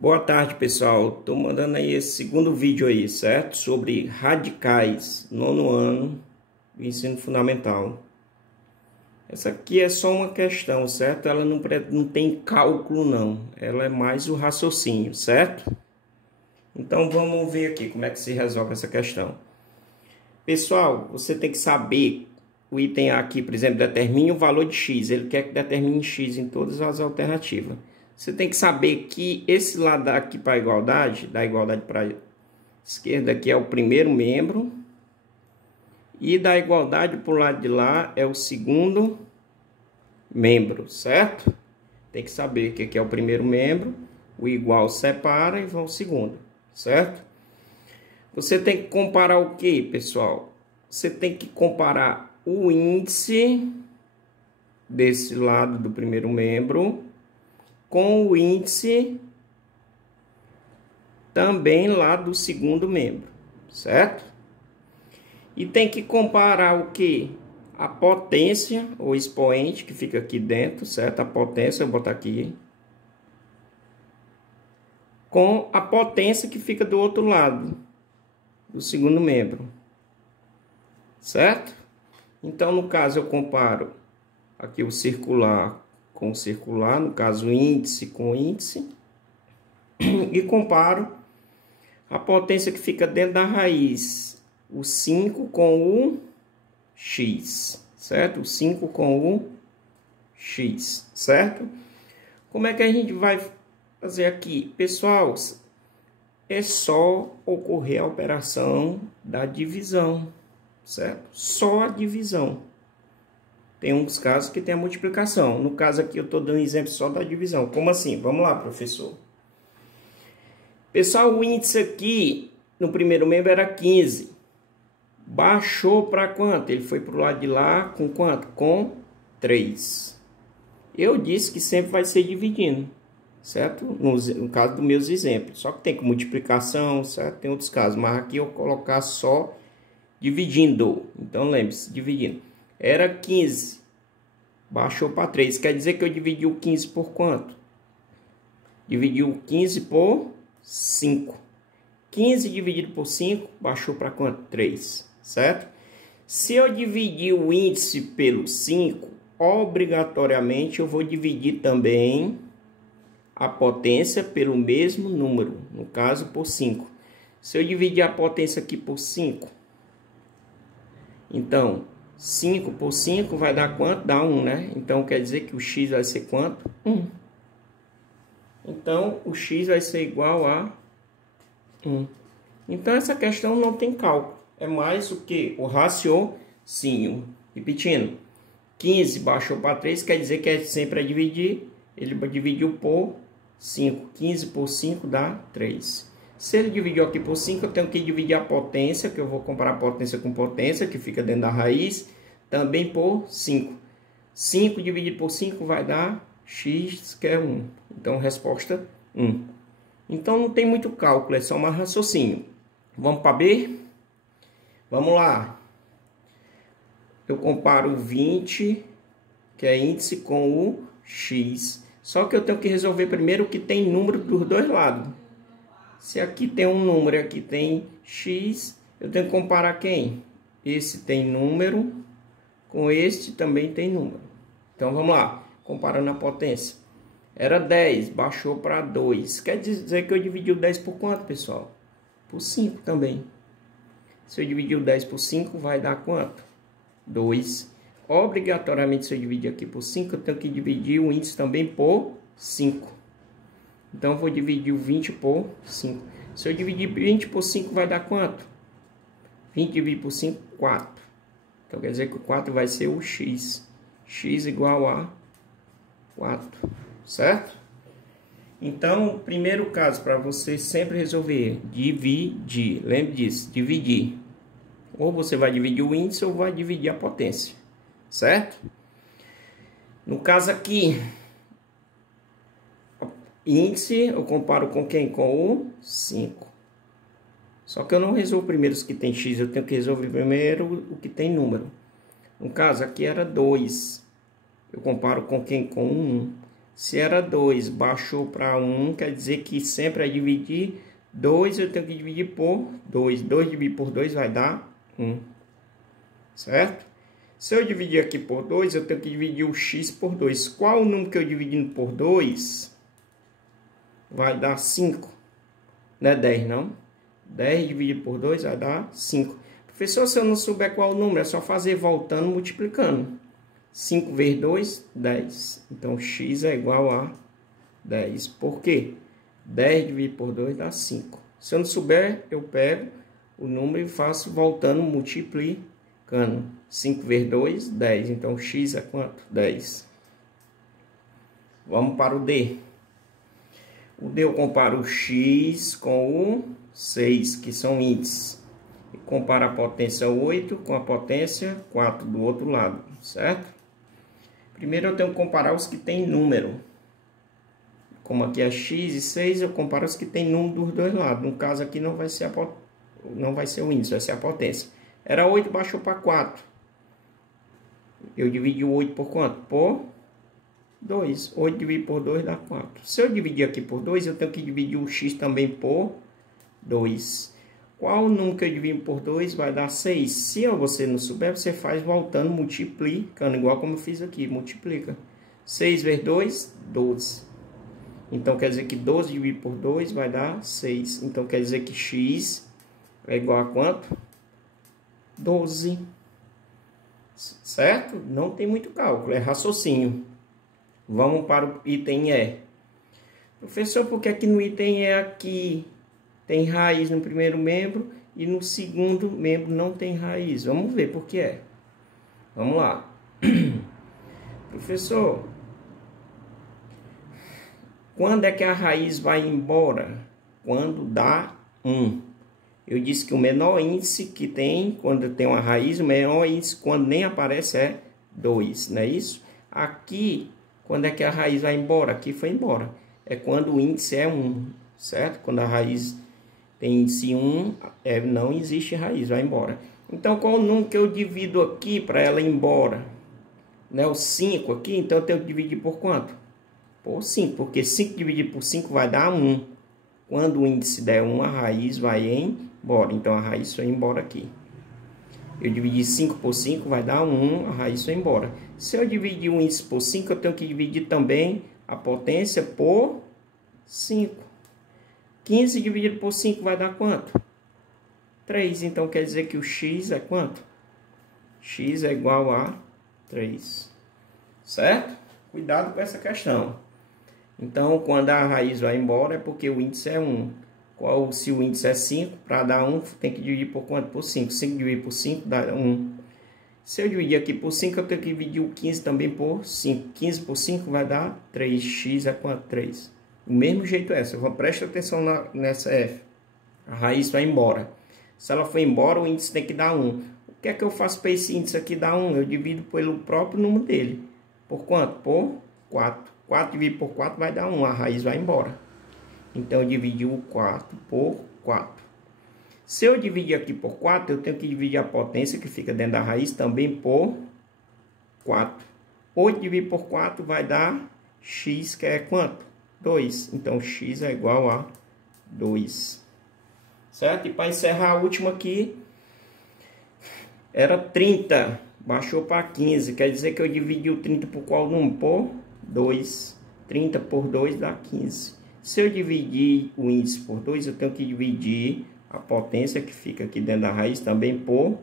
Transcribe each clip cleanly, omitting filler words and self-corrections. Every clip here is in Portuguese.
Boa tarde, pessoal. Tô mandando aí esse segundo vídeo aí, certo? Sobre radicais, nono ano do ensino fundamental. Essa aqui é só uma questão, certo? Ela não tem cálculo, não. Ela é mais o raciocínio, certo? Então vamos ver aqui como é que se resolve essa questão. Pessoal, você tem que saber o item A aqui, por exemplo, determine o valor de x. Ele quer que determine x em todas as alternativas. Você tem que saber que esse lado aqui para a igualdade, da igualdade para a esquerda aqui é o primeiro membro. E da igualdade para o lado de lá é o segundo membro, certo? Tem que saber que aqui é o primeiro membro, o igual separa e vai o segundo, certo? Você tem que comparar o que, pessoal? Você tem que comparar o índice desse lado do primeiro membro com o índice também lá do segundo membro, certo? E tem que comparar o que? A potência, ou expoente, que fica aqui dentro, certo? A potência, eu vou botar aqui, com a potência que fica do outro lado, do segundo membro, certo? Então, no caso, eu comparo aqui o circular com o circular, no caso, o índice com o índice, e comparo a potência que fica dentro da raiz, o 5 com o x, certo? O 5 com o x, certo? Como é que a gente vai fazer aqui? Pessoal, é só ocorrer a operação da divisão, certo? Só a divisão. Tem uns casos que tem a multiplicação. No caso aqui eu estou dando exemplo só da divisão. Como assim? Vamos lá, professor. Pessoal, o índice aqui no primeiro membro era 15. Baixou para quanto? Ele foi para o lado de lá com quanto? Com 3. Eu disse que sempre vai ser dividindo, certo? No caso dos meus exemplos. Só que tem com multiplicação, certo? Tem outros casos. Mas aqui eu vou colocar só dividindo. Então lembre-se, dividindo. Era 15. Baixou para 3. Quer dizer que eu dividi o 15 por quanto? Dividi o 15 por 5. 15 dividido por 5, baixou para quanto? 3, certo? Se eu dividir o índice pelo 5, obrigatoriamente eu vou dividir também a potência pelo mesmo número, no caso por 5. Se eu dividir a potência aqui por 5, então 5 por 5 vai dar quanto? Dá 1, né? Então quer dizer que o x vai ser quanto? 1. Então o x vai ser igual a 1. Então essa questão não tem cálculo. É mais o que? O raciocínio. Repetindo. 15 baixou para 3, quer dizer que é sempre a dividir. Ele dividiu por 5. 15 por 5 dá 3. Se ele dividiu aqui por 5, eu tenho que dividir a potência, que eu vou comparar potência com potência, que fica dentro da raiz, também por 5. 5 dividido por 5 vai dar x, que é 1. Então, resposta 1. Então, não tem muito cálculo, é só um raciocínio. Vamos para B? Vamos lá. Eu comparo o 20, que é índice, com o x. Só que eu tenho que resolver primeiro o que tem número dos dois lados. Se aqui tem um número e aqui tem x, eu tenho que comparar quem? Esse tem número, com este também tem número. Então, vamos lá. Comparando a potência. Era 10, baixou para 2. Quer dizer que eu dividi o 10 por quanto, pessoal? Por 5 também. Se eu dividir o 10 por 5, vai dar quanto? 2. Obrigatoriamente, se eu dividir aqui por 5, eu tenho que dividir o índice também por 5. Então, eu vou dividir o 20 por 5. Se eu dividir 20 por 5, vai dar quanto? 20 dividido por 5, 4. Então, quer dizer que o 4 vai ser o x. X igual a 4. Certo? Então, o primeiro caso para você sempre resolver, dividir. Lembre disso, dividir. Ou você vai dividir o índice ou vai dividir a potência. Certo? No caso aqui, índice, eu comparo com quem? Com o 5. Só que eu não resolvo primeiro os que tem x, eu tenho que resolver primeiro o que tem número. No caso aqui era 2. Eu comparo com quem? Com 1. Se era 2, baixou para 1, quer dizer que sempre é dividir 2, eu tenho que dividir por 2. 2 dividido por 2 vai dar 1. Certo? Se eu dividir aqui por 2, eu tenho que dividir o x por 2. Qual o número que eu dividindo por 2 vai dar 5? Não é 10, não? 10 dividido por 2 vai dar 5. Professor, se eu não souber qual o número, é só fazer voltando, multiplicando. 5 vezes 2, 10. Então, x é igual a 10. Por quê? 10 dividido por 2 dá 5. Se eu não souber, eu pego o número e faço voltando, multiplicando. 5 vezes 2, 10. Então, x é quanto? 10. Vamos para o D. O D eu comparo o x com o 6, que são índices. E comparo a potência 8 com a potência 4 do outro lado, certo? Primeiro eu tenho que comparar os que tem número. Como aqui é x e 6, eu comparo os que tem número dos dois lados. No caso aqui não vai ser o índice, vai ser a potência. Era 8, baixou para 4. Eu dividi o 8 por quanto? Por 2. 8 dividido por 2 dá 4. Se eu dividir aqui por 2, eu tenho que dividir o x também por 2. Qual o número que eu divido por 2 vai dar 6? Se você não souber, você faz voltando, multiplicando, igual como eu fiz aqui. Multiplica. 6 vezes 2, 12. Então, quer dizer que 12 dividido por 2 vai dar 6. Então, quer dizer que x é igual a quanto? 12. Certo? Não tem muito cálculo, é raciocínio. Vamos para o item E. Professor, por que aqui no item E aqui tem raiz no primeiro membro e no segundo membro não tem raiz? Vamos ver por que é. Vamos lá. Professor, quando é que a raiz vai embora? Quando dá 1. Eu disse que o menor índice que tem, quando tem uma raiz, o menor índice quando nem aparece é 2, não é isso? Aqui, quando é que a raiz vai embora? Aqui foi embora. É quando o índice é 1, certo? Quando a raiz tem índice 1, não existe raiz, vai embora. Então, qual o número que eu divido aqui para ela ir embora? Né? O 5 aqui, então eu tenho que dividir por quanto? Por 5, porque 5 dividido por 5 vai dar 1. Quando o índice der 1, a raiz vai embora. Então, a raiz foi embora aqui. Eu dividi 5 por 5, vai dar 1, a raiz foi embora. Se eu dividir o índice por 5, eu tenho que dividir também a potência por 5. 15 dividido por 5 vai dar quanto? 3. Então, quer dizer que o x é quanto? X é igual a 3. Certo? Cuidado com essa questão. Então, quando a raiz vai embora, é porque o índice é 1. Se o índice é 5, para dar 1, tem que dividir por quanto? Por 5. 5 dividido por 5 dá 1. Se eu dividir aqui por 5, eu tenho que dividir o 15 também por 5. 15 por 5 vai dar 3. X é quanto? 3. O mesmo jeito é essa. Presta atenção nessa F. A raiz vai embora. Se ela for embora, o índice tem que dar 1. O que é que eu faço para esse índice aqui dar 1? Eu divido pelo próprio número dele. Por quanto? Por 4. 4 dividido por 4 vai dar 1. A raiz vai embora. Então, eu dividi o 4 por 4. Se eu dividir aqui por 4, eu tenho que dividir a potência que fica dentro da raiz também por 4. 8 dividido por 4 vai dar x, que é quanto? 2. Então, x é igual a 2. Certo? E para encerrar a última aqui, era 30. Baixou para 15. Quer dizer que eu dividi o 30 por qual número? Por 2. 30 por 2 dá 15. Se eu dividir o índice por 2, eu tenho que dividir a potência que fica aqui dentro da raiz também por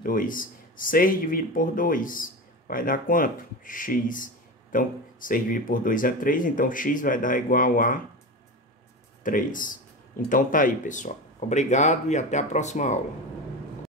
2. 6 dividido por 2 vai dar quanto? X. Então, 6 dividido por 2 é 3. Então, x vai dar igual a 3. Então, tá aí, pessoal. Obrigado e até a próxima aula.